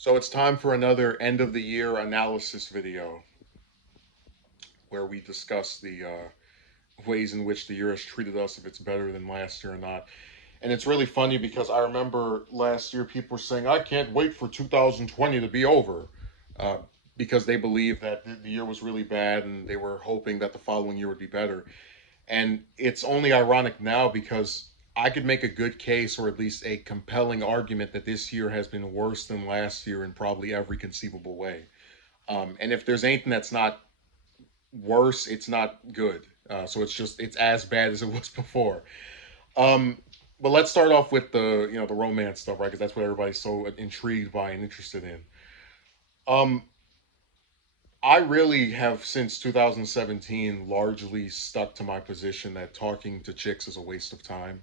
So it's time for another end of the year analysis video where we discuss the ways in which the year has treated us, if it's better than last year or not. And it's really funny because I remember last year people were saying, I can't wait for 2020 to be over uh, because they believed that the year was really bad and they were hoping that the following year would be better. And it's only ironic now because I could make a good case, or at least a compelling argument, that this year has been worse than last year in probably every conceivable way. And if there's anything that's not worse, it's not good. So it's as bad as it was before. Um, but let's start off with the romance stuff, right? Because that's what everybody's so intrigued by and interested in. Um, I really have since 2017 largely stuck to my position that talking to chicks is a waste of time,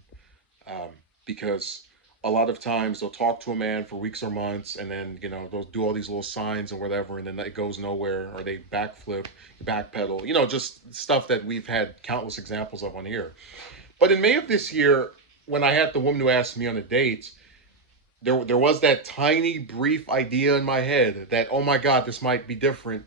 um, because a lot of times they'll talk to a man for weeks or months, and then they'll do all these little signs and whatever, and then it goes nowhere, or they backflip, backpedal, just stuff that we've had countless examples of on here. But in May of this year, when I had the woman who asked me on a date, there was that tiny brief idea in my head that, oh my god, this might be different,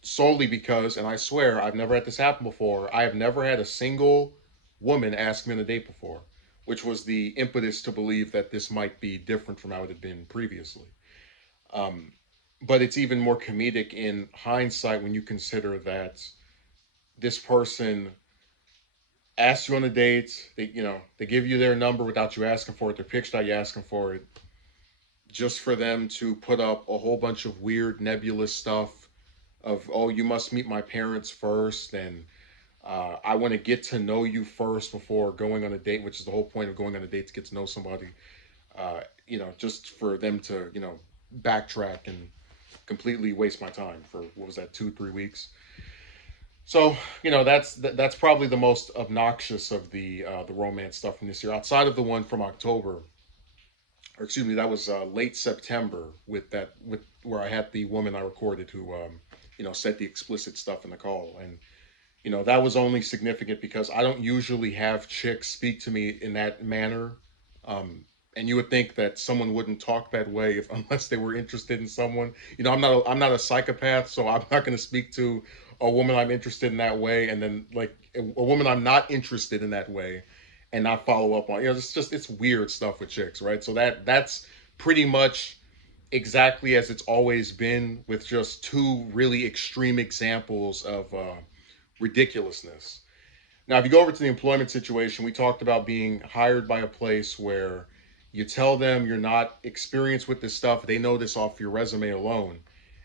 solely because, and I swear I've never had this happen before, I have never had a single woman ask me on a date before, which was the impetus to believe that this might be different from how it had been previously. Um, but it's even more comedic in hindsight when you consider that this person asks you on a date, they give you their number without you asking for it, their picture without you asking for it, just for them to put up a whole bunch of weird nebulous stuff of, oh, you must meet my parents first, and I want to get to know you first before going on a date, which is the whole point of going on a date, to get to know somebody. Just for them to backtrack and completely waste my time for, what was that, 2 3 weeks. So that's probably the most obnoxious of the romance stuff from this year, outside of the one from October, or excuse me, that was late September, with where I had the woman I recorded who said the explicit stuff in the call. And that was only significant because I don't usually have chicks speak to me in that manner. Um, and you would think that someone wouldn't talk that way if unless they were interested in someone. I'm not a psychopath, so I'm not going to speak to a woman I'm interested in that way, and then like a woman I'm not interested in that way, and not follow up on. It's weird stuff with chicks, right? So that's pretty much exactly as it's always been, with just two really extreme examples of ridiculousness. Now, if you go over to the employment situation, we talked about being hired by a place where you tell them you're not experienced with this stuff. They know this off your resume alone.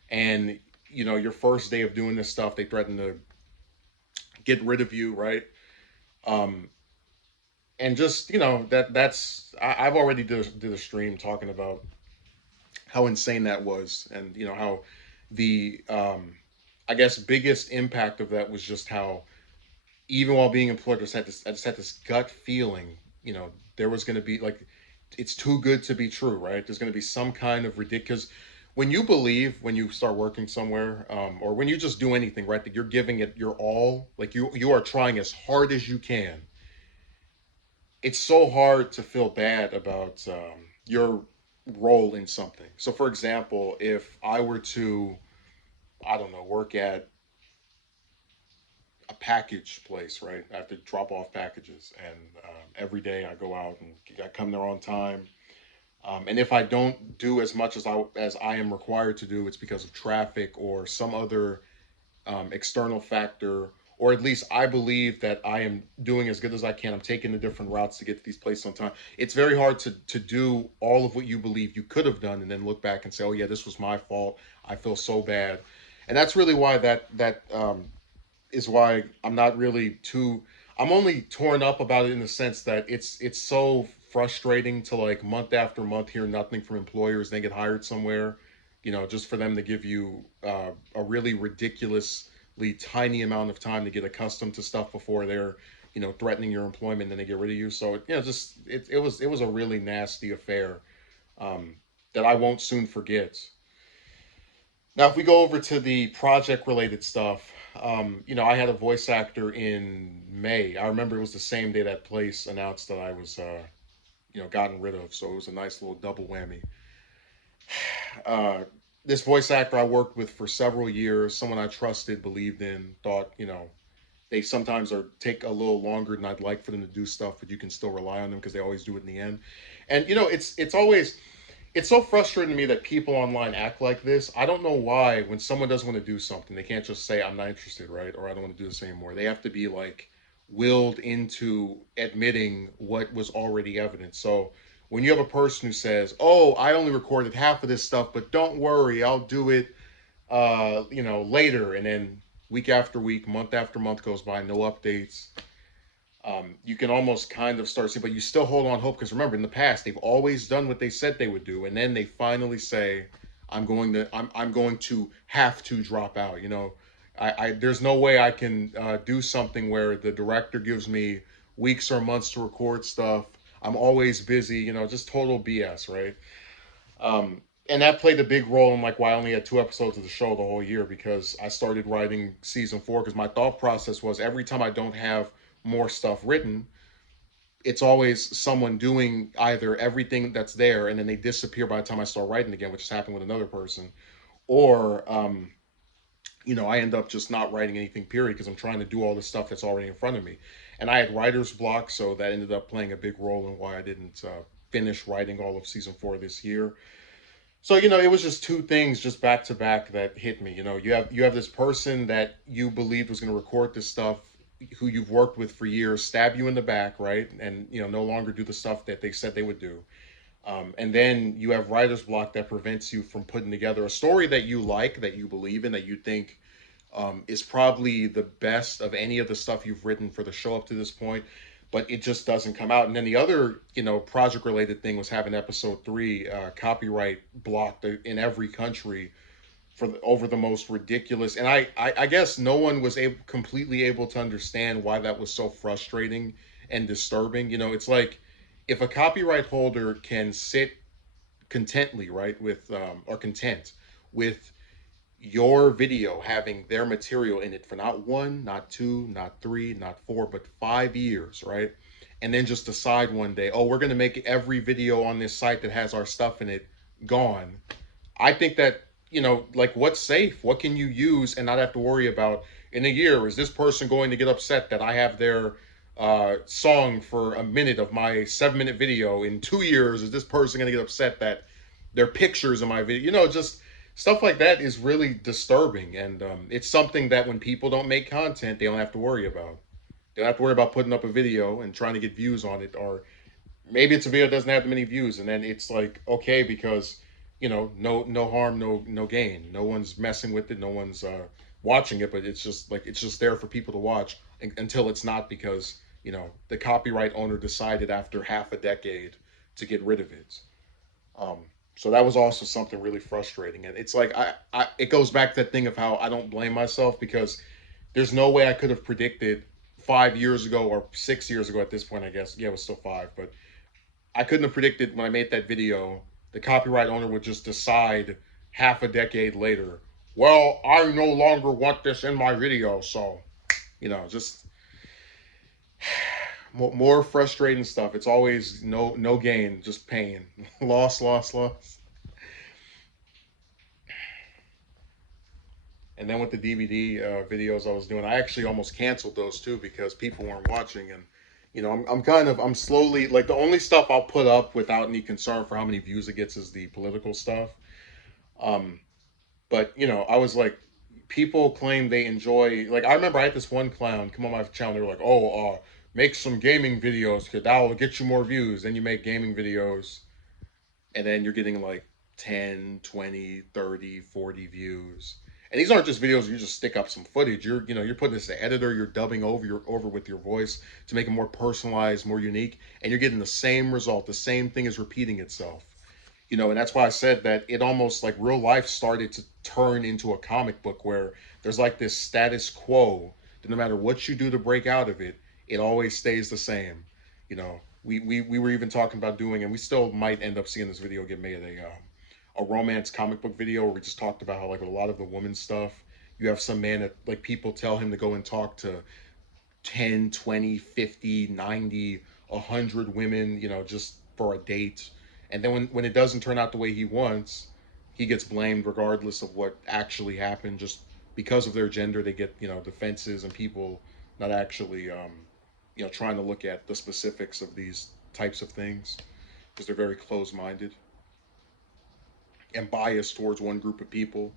And, your first day of doing this stuff, they threaten to get rid of you, right? Um, and just, I've already did a stream talking about how insane that was, and, how the, I guess, biggest impact of that was just how, even while being employed, I just had this gut feeling, there was going to be, like, it's too good to be true, right? There's going to be some kind of ridiculous. When you believe, when you start working somewhere, or when you just do anything, right, that you're giving it your all, like you are trying as hard as you can. It's so hard to feel bad about your role in something. So, for example, if I were to, I don't know, work at a package place, right? I have to drop off packages, and every day I go out and I come there on time. And if I don't do as much as I am required to do, it's because of traffic or some other external factor, or at least I believe that I am doing as good as I can. I'm taking the different routes to get to these places on time. It's very hard to do all of what you believe you could have done and then look back and say, oh yeah, this was my fault. I feel so bad. And that's really why that is why I'm not really too. I'm only torn up about it in the sense that it's so frustrating to, like, month after month, hear nothing from employers. They get hired somewhere, just for them to give you a really ridiculously tiny amount of time to get accustomed to stuff before they're threatening your employment, and then they get rid of you. So just it was a really nasty affair, um, that I won't soon forget. Now, if we go over to the project related stuff, I had a voice actor in May. I remember it was the same day that place announced that I was, gotten rid of. So it was a nice little double whammy. uh, this voice actor I worked with for several years, someone I trusted, believed in, thought, they sometimes are take a little longer than I'd like for them to do stuff, but you can still rely on them because they always do it in the end. And it's always it's so frustrating to me that people online act like this. I don't know why when someone doesn't want to do something, they can't just say I'm not interested, right? Or I don't want to do this anymore. They have to be like willed into admitting what was already evident. So when you have a person who says, "Oh, I only recorded half of this stuff, but don't worry, I'll do it later," and then week after week, month after month goes by, no updates. You can almost kind of start seeing, but you still hold on hope because remember, in the past, they've always done what they said they would do, and then they finally say, I'm going to have to drop out." There's no way I can do something where the director gives me weeks or months to record stuff. I'm always busy, just total BS, right? And that played a big role in like why I only had 2 episodes of the show the whole year because I started writing season 4 because my thought process was every time I don't have more stuff written, it's always someone doing either everything that's there and then they disappear by the time I start writing again, which has happened with another person, or I end up just not writing anything period because I'm trying to do all the stuff that's already in front of me. And I had writer's block, so that ended up playing a big role in why I didn't finish writing all of season 4 this year. So it was just two things just back to back that hit me. You have this person that you believed was going to record this stuff, who you've worked with for years, stab you in the back, right? And no longer do the stuff that they said they would do. And then you have writer's block that prevents you from putting together a story that you like, that you believe in, that you think is probably the best of any of the stuff you've written for the show up to this point, but it just doesn't come out. And then the other, project related thing was having episode 3 copyright blocked in every country over the most ridiculous. And I guess no one was completely able to understand why that was so frustrating and disturbing. It's like if a copyright holder can sit contently, right, with or content with your video having their material in it for not one, not two, not three, not four, but 5 years, right? And then just decide one day, oh, we're going to make every video on this site that has our stuff in it gone. I think that, like what's safe? What can you use and not have to worry about in a year? Is this person going to get upset that I have their song for a minute of my 7-minute video? In 2 years, is this person going to get upset that their pictures in my video? Just stuff like that is really disturbing. And it's something that when people don't make content, they don't have to worry about. They don't have to worry about putting up a video and trying to get views on it, or maybe it's a video that doesn't have that many views, and then it's like okay because no harm, no gain. No one's messing with it. No one's watching it, but it's just there for people to watch until it's not because the copyright owner decided after half a decade to get rid of it. Um, so that was also something really frustrating, and it's like it goes back to that thing of how I don't blame myself because there's no way I could have predicted 5 years ago or 6 years ago at this point. I guess yeah, it was still 5, but I couldn't have predicted when I made that video the copyright owner would just decide half a decade later, well, I no longer want this in my video. So, just more frustrating stuff. It's always no gain, just pain. Loss, loss, loss. And then with the DVD videos I was doing, I actually almost canceled those too because people weren't watching. And I'm slowly like the only stuff I'll put up without any concern for how many views it gets is the political stuff. Um, but I was like, people claim they enjoy. Like I remember I had this one clown come on my channel. They were like, "Oh, make some gaming videos because that will get you more views." Then you make gaming videos, and then you're getting like 10, 20, 30, 40 views. And these aren't just videos where you just stick up some footage. You're putting this to editor, you're dubbing over with your voice to make it more personalized, more unique, and you're getting the same result. The same thing is repeating itself. And that's why I said that it almost like real life started to turn into a comic book where there's like this status quo that no matter what you do to break out of it, it always stays the same. We were even talking about doing, and we still might end up seeing this video get made, a romance comic book video where we just talked about how like a lot of the woman stuff, you have some man that like people tell him to go and talk to 10, 20, 50, 90, 100 women, just for a date. And then when it doesn't turn out the way he wants, he gets blamed regardless of what actually happened. Just because of their gender, they get, defenses, and people not actually trying to look at the specifics of these types of things because they're very close-minded and biased towards one group of people.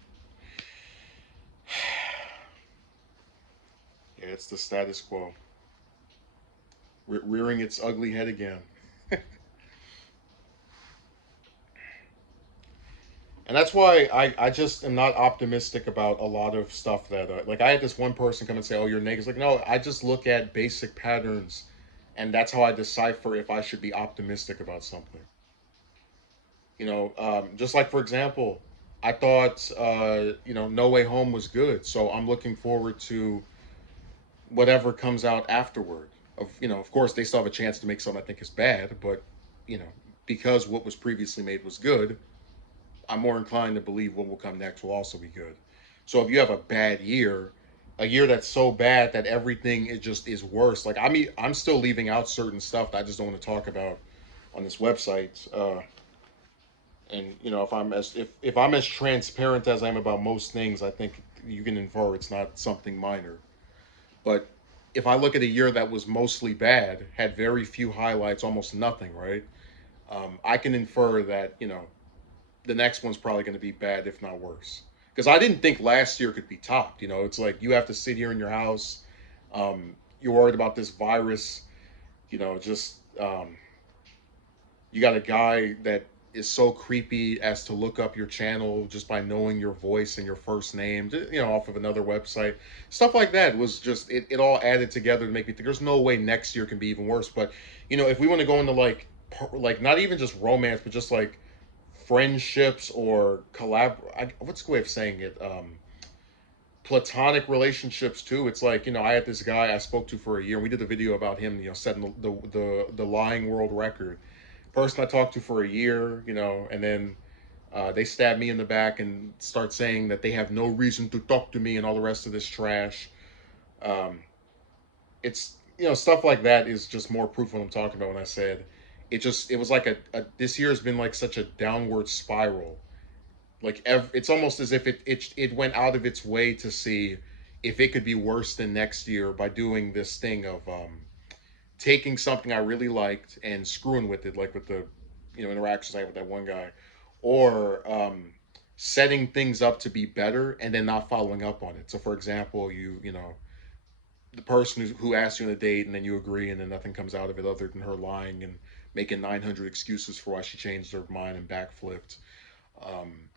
Yeah, it's the status quo rearing its ugly head again. And that's why I just am not optimistic about a lot of stuff that like I had this one person come and say, "Oh, you're negative." Like, no, I just look at basic patterns, and that's how I decipher if I should be optimistic about something. Just like, for example, I thought No Way Home was good, so I'm looking forward to whatever comes out afterward. Of course, they still have a chance to make something I think is bad, but you know, because what was previously made was good, I'm more inclined to believe what will come next will also be good. So if you have a bad year, a year that's so bad that everything it just is worse. Like, I mean, I'm still leaving out certain stuff that I just don't want to talk about on this website. And if I'm as transparent as I am about most things, I think you can infer it's not something minor. But if I look at a year that was mostly bad, had very few highlights, almost nothing, right? I can infer that the next one's probably going to be bad, if not worse. Because I didn't think last year could be topped. It's like you have to sit here in your house. You're worried about this virus. Just you got a guy that is so creepy as to look up your channel just by knowing your voice and your first name, off of another website. Stuff like that was just it all added together to make me think there's no way next year can be even worse. But if we want to go into like not even just romance, but just like friendships or what's the way of saying it, platonic relationships too. It's like, I had this guy I spoke to for a year, and we did a video about him, setting the lying world record. Person I talked to for a year, and then they stab me in the back and start saying that they have no reason to talk to me and all the rest of this trash. um, it's stuff like that is just more proof of what I'm talking about when I said it was like this year has been like such a downward spiral. Like it's almost as if it went out of its way to see if it could be worse than next year by doing this thing of taking something I really liked and screwing with it, like with the interactions I had with that one guy, or setting things up to be better and then not following up on it. So, for example, the person who asked you on a date and then you agree and then nothing comes out of it other than her lying and making 900 excuses for why she changed her mind and backflipped. Um,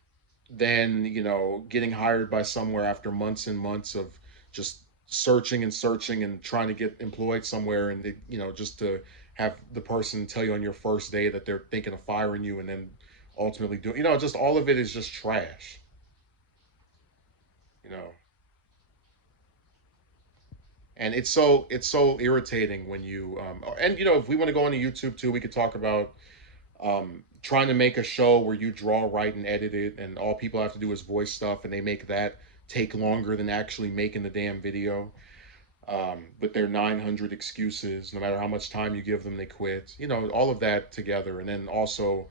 then getting hired by somewhere after months and months of just searching and searching and trying to get employed somewhere, and just to have the person tell you on your first day that they're thinking of firing you, and then ultimately doing just all of it is just trash. you know and it's so irritating when you and if we want to go into YouTube too, we could talk about trying to make a show where you draw, write, and edit it, and all people have to do is voice stuff, and they make that take longer than actually making the damn video. With their 900 excuses, no matter how much time you give them, they quit. All of that together, and then also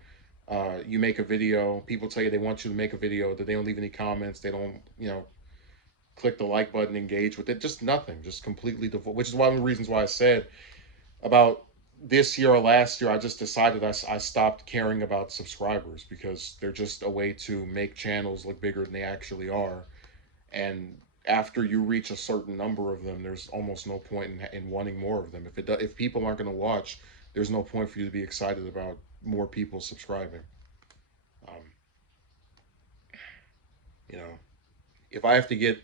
you make a video. People tell you they want you to make a video, that they don't leave any comments. They don't, click the like button, engage with it. Just nothing. Just completely devoid. Which is one of the reasons why I said about this year or last year, I just decided I stopped caring about subscribers because they're just a way to make channels look bigger than they actually are. And after you reach a certain number of them, there's almost no point in wanting more of them. If people aren't going to watch, there's no point for you to be excited about more people subscribing. Um, you know, if I have to get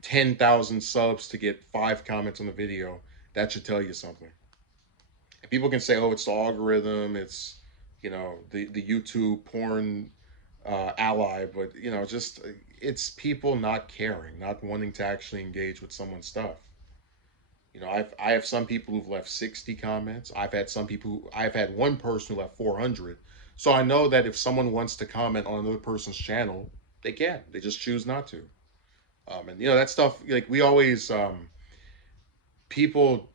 10,000 subs to get 5 comments on the video, that should tell you something. And people can say, "Oh, it's the algorithm, it's the YouTube porn ally," but just it's people not caring, not wanting to actually engage with someone's stuff. I have some people who've left 60 comments. I've had one person who left 400. So I know that if someone wants to comment on another person's channel, they can. They just choose not to. And that stuff, like we always people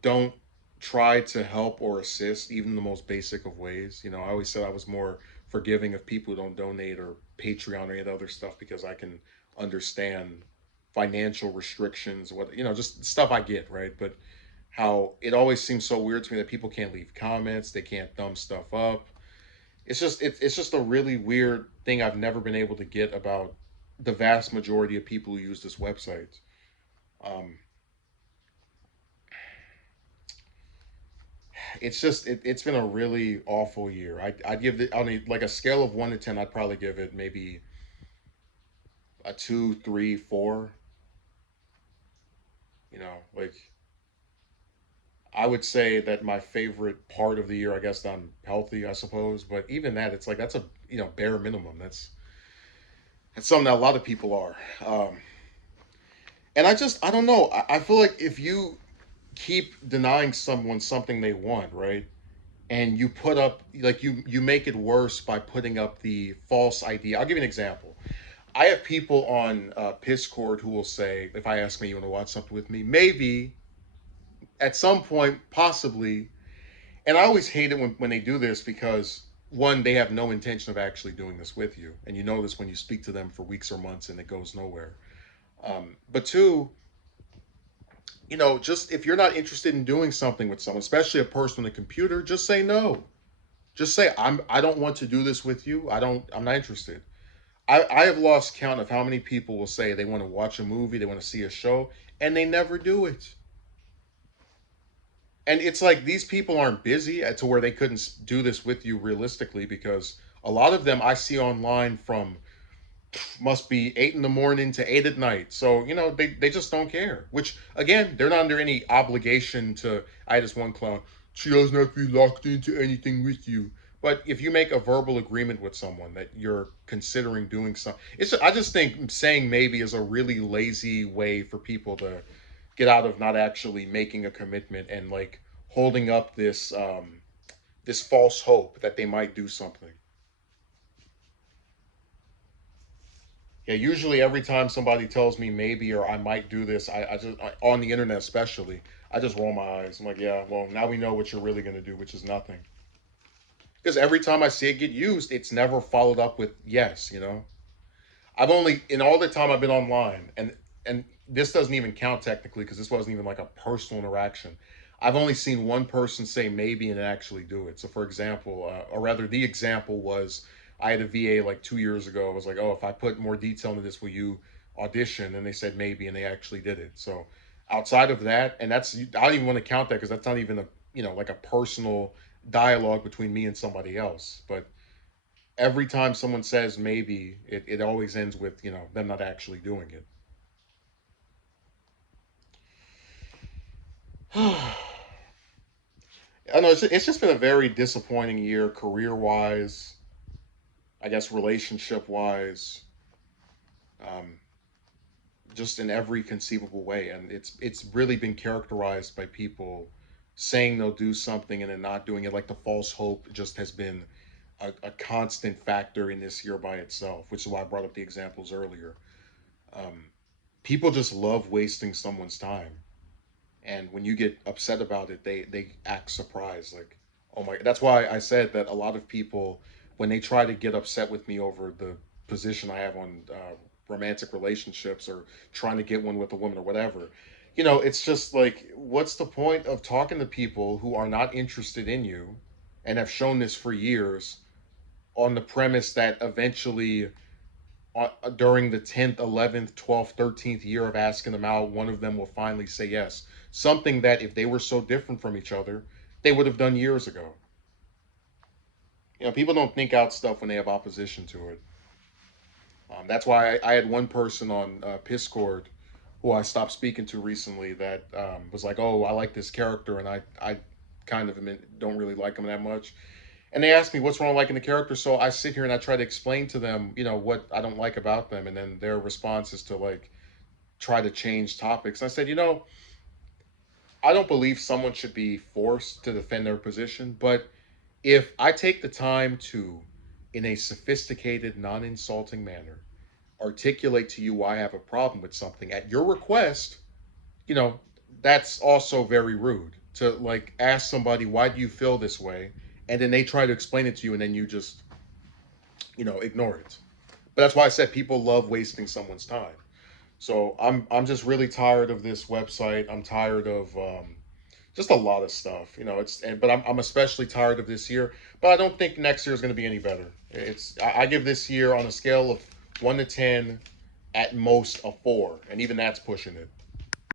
don't try to help or assist even in the most basic of ways. I always said I was more forgiving of people who don't donate or Patreon or any other stuff because I can understand financial restrictions, what just stuff I get, right? But how it always seems so weird to me that people can't leave comments, they can't thumb stuff up. It's just a really weird thing I've never been able to get about the vast majority of people who use this website. Um, it's been a really awful year. I'd give it on like a scale of 1 to 10. I'd probably give it maybe a 2, 3, 4. Like I would say that my favorite part of the year, I guess, that I'm healthy, I suppose. But even that, it's like that's a bare minimum. That's something that a lot of people are. And I don't know. I feel like if you keep denying someone something they want, right? And you put up like you make it worse by putting up the false ID. I'll give you an example. I have people on Piscord who will say, if I ask me, you want to watch something with me? Maybe at some point, possibly. And I always hate it when they do this because one, they have no intention of actually doing this with you, and you know this when you speak to them for weeks or months and it goes nowhere. But two, just if you're not interested in doing something with someone, especially a person on a computer, just say no. Just say I don't want to do this with you. I'm not interested. I have lost count of how many people will say they want to watch a movie, they want to see a show, and they never do it. And it's like these people aren't busy to where they couldn't do this with you realistically because a lot of them I see online from must be 8 in the morning to 8 at night. So, they just don't care. Which again, they're not under any obligation to I had this one clown, she doesn't have to be locked into anything with you. But if you make a verbal agreement with someone that you're considering doing something, I just think saying maybe is a really lazy way for people to get out of not actually making a commitment and like holding up this false hope that they might do something. Yeah, usually every time somebody tells me maybe or I might do this, on the internet especially, I just roll my eyes. I'm like, yeah, well, now we know what you're really going to do, which is nothing. Because every time I see it get used, it's never followed up with yes. I've only in all the time I've been online, and this doesn't even count technically because this wasn't even like a personal interaction. I've only seen one person say maybe and actually do it. So, for example, or rather, the example was I had a VA like 2 years ago. I was like, oh, if I put more detail into this, will you audition? And they said maybe, and they actually did it. So, outside of that, and I don't even want to count that because that's not even a like a personal dialogue between me and somebody else. But every time someone says maybe, it always ends with them not actually doing it. I know it's just been a very disappointing year, career wise, I guess relationship wise, um, just in every conceivable way, and it's really been characterized by people saying they'll do something and then not doing it. Like the false hope just has been a constant factor in this year by itself, which is why I brought up the examples earlier. Um, People just love wasting someone's time, and when you get upset about it, they act surprised, like, oh my. That's why I said that a lot of people, when they try to get upset with me over the position I have on romantic relationships or trying to get one with a woman or whatever, it's just like, what's the point of talking to people who are not interested in you and have shown this for years on the premise that eventually during the 10th, 11th, 12th, 13th year of asking them out, one of them will finally say yes. Something that if they were so different from each other, they would have done years ago. People don't think out stuff when they have opposition to it. That's why I had one person on Piscord who I stopped speaking to recently that was like, oh, I like this character, and I kind of don't really like him that much. And they ask me what's wrong with liking the character, so I sit here and I try to explain to them, what I don't like about them, and then their response is to like try to change topics. And I said, I don't believe someone should be forced to defend their position, but if I take the time to, in a sophisticated, non-insulting manner, articulate to you why I have a problem with something at your request, you know, that's also very rude to like ask somebody, why do you feel this way? And then they try to explain it to you, and then you just ignore it. But that's why I said people love wasting someone's time. So I'm just really tired of this website. I'm tired of just a lot of stuff. But I'm especially tired of this year. But I don't think next year is going to be any better. I give this year on a scale of 1 to 10, at most a 4, and even that's pushing it.